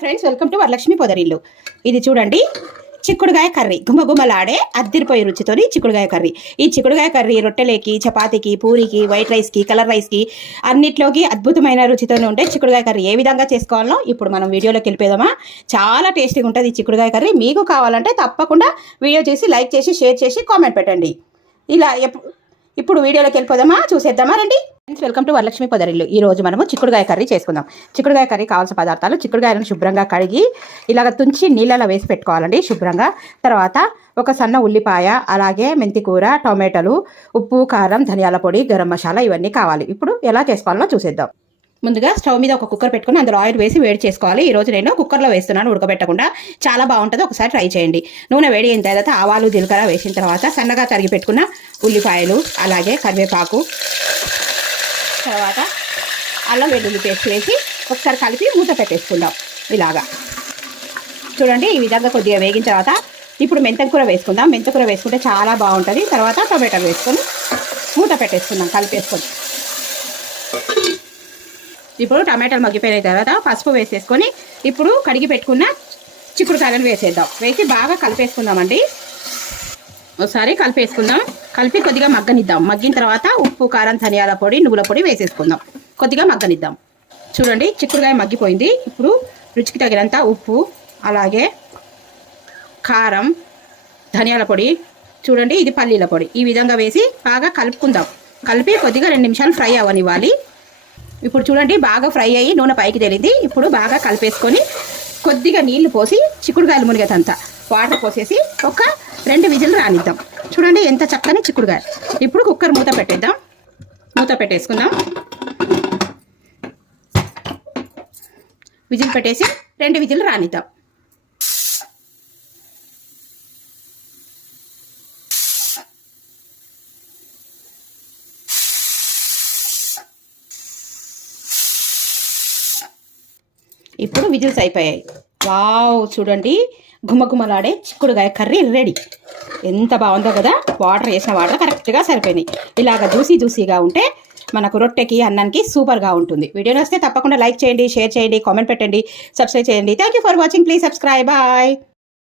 Friends welcome to Varalakshmi పొదరిల్లు. ఇది చూడండి చిక్కుడుగాయ కర్రీ. గుమగుమలాడే అద్దరిపోయే రుచితోని చిక్కుడుగాయ కర్రీ. ఈ చిక్కుడుగాయ కర్రీ రొట్టెలేకి చపాతీకి పూరికి వైట్ రైస్కి కలర్ రైస్కి అన్నిట్లోకి అద్భుతమైన రుచితోనే ఉంటే చిక్కుడుగాయ కర్రీ. ఏ విధంగా చేసుకోవాలో ఇప్పుడు మనం వీడియోలోకి వెళ్ళిపోదామా? చాలా టేస్టీగా ఉంటుంది ఈ చిక్కుడుగాయ కర్రీ. మీకు కావాలంటే తప్పకుండా వీడియో చేసి లైక్ చేసి షేర్ చేసి కామెంట్ పెట్టండి. ఇలా ఇప్పుడు వీడియోలోకి వెళ్ళిపోదామా? చూసేద్దామా? రండి. Friends welcome to Varalakshmi Podarillu ఈ రోజు మనము చిక్కుడుగాయ కర్రీ చేసుకుందాం. చిక్కుడుగాయ కర్రీ కావాల్సిన పదార్థాలు చిక్కుడుగాయలను శుభ్రంగా కడిగి ఇలాగ తుంచి నీళ్ళలో వేసి పెట్టుకోవాలండి శుభ్రంగా. తర్వాత ఒక సన్న ఉల్లిపాయ అలాగే మెంతికూర టొమాటోలు ఉప్పు కారం ధనియాల పొడి గరం మసాలా ఇవన్నీ కావాలి. ఇప్పుడు ఎలా చేసుకోవాలో చూసేద్దాం. ముందుగా స్టవ్ మీద ఒక కుక్కర్ పెట్టుకుని అందులో ఆయిల్ వేసి వేడి చేసుకోవాలి. ఈ రోజు నేను కుక్కర్లో వేస్తున్నాను ఉడకబెట్టకుండా. చాలా బాగుంటుంది. ఒకసారి ట్రై చేయండి. నూనె వేడి అయిన తర్వాత ఆవాలు జీలకర్ర వేసిన తర్వాత సన్నగా తరిగి పెట్టుకున్న ఉల్లిపాయలు అలాగే కరివేపాకు తర్వాత అల్లం వెల్లుల్లి పేస్ట్ వేసి ఒకసారి కలిపి మూత పెట్టేసుకుందాం ఇలాగా. చూడండి ఈ విధంగా కొద్దిగా వేగిన తర్వాత ఇప్పుడు మెంతకూర వేసుకుందాం. మెంతకూర వేసుకుంటే చాలా బాగుంటుంది. తర్వాత టొమాటో వేసుకొని మూత పెట్టేసుకుందాం. కలిపేసుకొని. ఇప్పుడు టమాటాలు మగ్గిపోయిన తర్వాత పసుపు వేసేసుకొని ఇప్పుడు కడిగి పెట్టుకున్న చిక్కుడుకాయలను వేసేద్దాం. వేసి బాగా కలిపేసుకుందామండి. ఒకసారి కలిపేసుకుందాం. కలిపి కొద్దిగా మగ్గనిద్దాం. మగ్గిన తర్వాత ఉప్పు కారం ధనియాల పొడి నువ్వుల పొడి వేసేసుకుందాం. కొద్దిగా మగ్గనిద్దాం. చూడండి చిక్కుడుకాయ మగ్గిపోయింది. ఇప్పుడు రుచికి తగినంత ఉప్పు అలాగే కారం ధనియాల పొడి చూడండి ఇది పల్లీల పొడి. ఈ విధంగా వేసి బాగా కలుపుకుందాం. కలిపి కొద్దిగా రెండు నిమిషాలు ఫ్రై అవ్వనివ్వాలి. ఇప్పుడు చూడండి బాగా ఫ్రై అయ్యి నూనె పైకి తేలింది. ఇప్పుడు బాగా కలిపేసుకొని కొద్దిగా నీళ్ళు పోసి చిక్కుడుకాయలు మునిగేదంతా వాటర్ పోసేసి ఒక రెండు విజిల్ రానిద్దాం. చూడండి ఎంత చక్కని చిక్కుడుగాయ. ఇప్పుడు కుక్కర్ మూత పెట్టేద్దాం. మూత పెట్టేసుకుందాం. విజిల్ పెట్టేసి రెండు విజిల్ రానిద్దాం. ఇప్పుడు విజిల్స్ అయిపోయాయి. వావ్ చూడండి. గుమగుమలాడే చిక్కుడుగాయ కర్రీ రెడీ ఎంత బాగుందో కదా? వాటర్ వేసిన వాటర్ కరెక్ట్గా సరిపోయినాయి. ఇలాగ జ్యూసీ జ్యూసీగా ఉంటే మనకు రొట్టెకి అన్నానికి సూపర్గా ఉంటుంది. వీడియో వస్తే తప్పకుండా లైక్ చేయండి షేర్ చేయండి కామెంట్ పెట్టండి సబ్స్క్రైబ్ చేయండి. Thank you for watching please subscribe bye